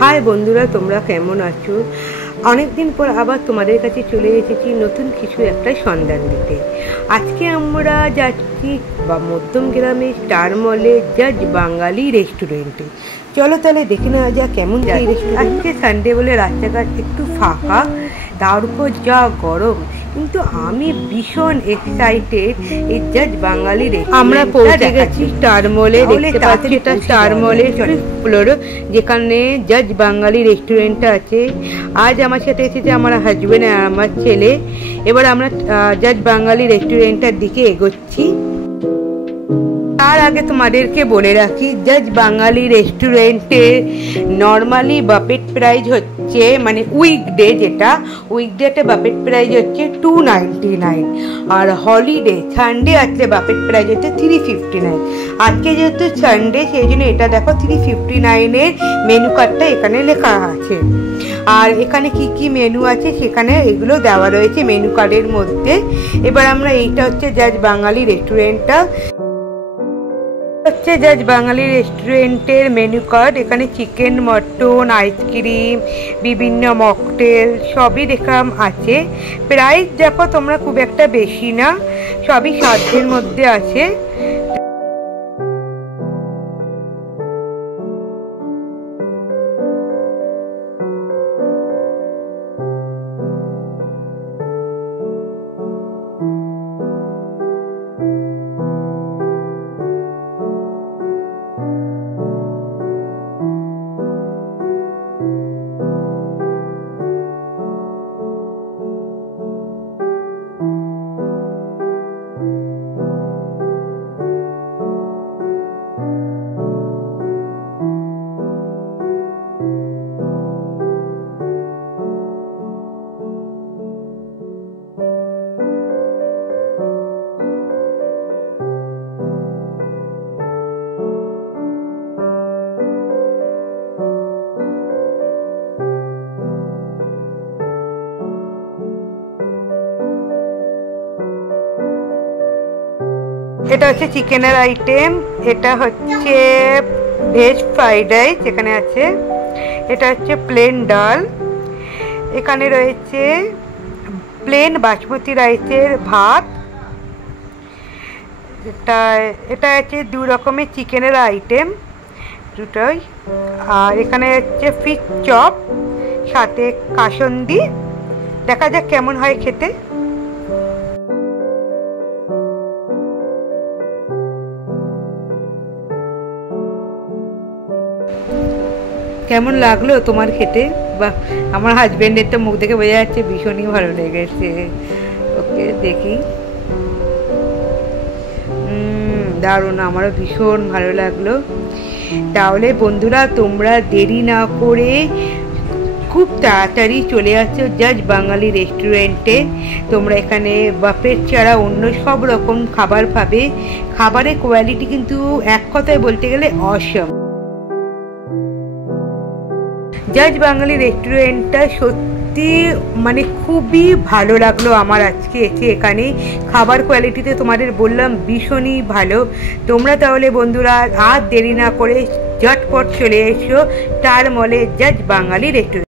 High বন্ধুরা, তোমরা কেমন আছো? অনেকদিন পর আবার তোমাদের কাছে চলে এসেছি নতুন কিছু একটা সন্ধান দিতে। আজকে আমরা যাচ্ছি মধ্যম গ্রামে স্টার মলে জাজ বাঙালি রেস্টুরেন্টে। চলো তাহলে দেখে নেওয়া যাক কেমন যায় রেস্টুরেন্ট। আজকে সানডে বলে রাস্তাঘাট একটু ফাঁকা, তার উপর যা গরম, কিন্তু আমি ভীষণ এক্সাইটেড এই জাজ বাঙালি রেস্টুরেন্ট। আমরা পৌঁছে গেছি স্টার মলে। দেখতে পাচ্ছি এটা স্টার মলের ফ্লোর, যেখানে জাজ বাঙালি রেস্টুরেন্টটা আছে। আজ আমার সাথে এসেছে আমার হাজবেন্ড আর আমার ছেলে। এবার আমরা জাজ বাঙালি রেস্টুরেন্টটার দিকে এগোচ্ছি। তার আগে তোমাদেরকে বলে রাখি, জাজ বাঙালি রেস্টুরেন্টে নর্মালি বাফেট প্রাইস হচ্ছে, মানে উইকডে যেটা উইকডেতে বাফেট প্রাইস হচ্ছে 299, আর হলিডে সানডে আসলে বাফেট প্রাইস হচ্ছে 359। আজকে যেহেতু সানডে সেই জন্য এটা দেখো 359-এর মেনু কার্ডটা এখানে লেখা আছে। আর এখানে কি কি মেনু আছে সেখানে এগুলো দেওয়া রয়েছে মেনু কার্ডের মধ্যে। এবার আমরা এইটা হচ্ছে জাজ বাঙালি রেস্টুরেন্টটা হচ্ছে জাজ বাঙালি রেস্টুরেন্টের মেনু কার্ড। এখানে চিকেন, মটন, আইসক্রিম, বিভিন্ন মকটেল সবই দেখলাম আছে। প্রাইস দেখো তোমরা খুব একটা বেশি না, সবই সাধ্যের মধ্যে আছে। এটা হচ্ছে চিকেনের আইটেম, এটা হচ্ছে ভেজ ফ্রাইড রাইস এখানে আছে, এটা হচ্ছে প্লেন ডাল, এখানে রয়েছে প্লেন বাসমতি রাইসের ভাত, এটা হচ্ছে দু রকমের চিকেনের আইটেম দুটোই, আর এখানে হচ্ছে ফিশ চপ সাথে কাসন্দি। দেখা যাক কেমন হয় খেতে। কেমন লাগলো তোমার খেতে? বা আমার হাজবেন্ডের তো মুখ দেখে বোঝা যাচ্ছে ভীষণই ভালো লেগেছে। ওকে দেখি, দারুণ, আমারও ভীষণ ভালো লাগলো। তাহলে বন্ধুরা, তোমরা দেরি না করে খুব তাড়াতাড়ি চলে আসছো জাজ বাঙালি রেস্টুরেন্টে। তোমরা এখানে বাফেট ছাড়া অন্য সব রকম খাবার পাবে। খাবারের কোয়ালিটি কিন্তু এক কথায় বলতে গেলে অসম। জাজ বাঙালি রেস্টুরেন্টটা সত্যি মানে খুবই ভালো লাগলো আমার আজকে এসে। এখানে খাবার কোয়ালিটিতে তোমাদের বললাম ভীষণই ভালো। তোমরা তাহলে বন্ধুরা আর দেরি না করে ঝটপট চলে এসো স্টার মলে জাজ বাঙালি রেস্টুরেন্ট।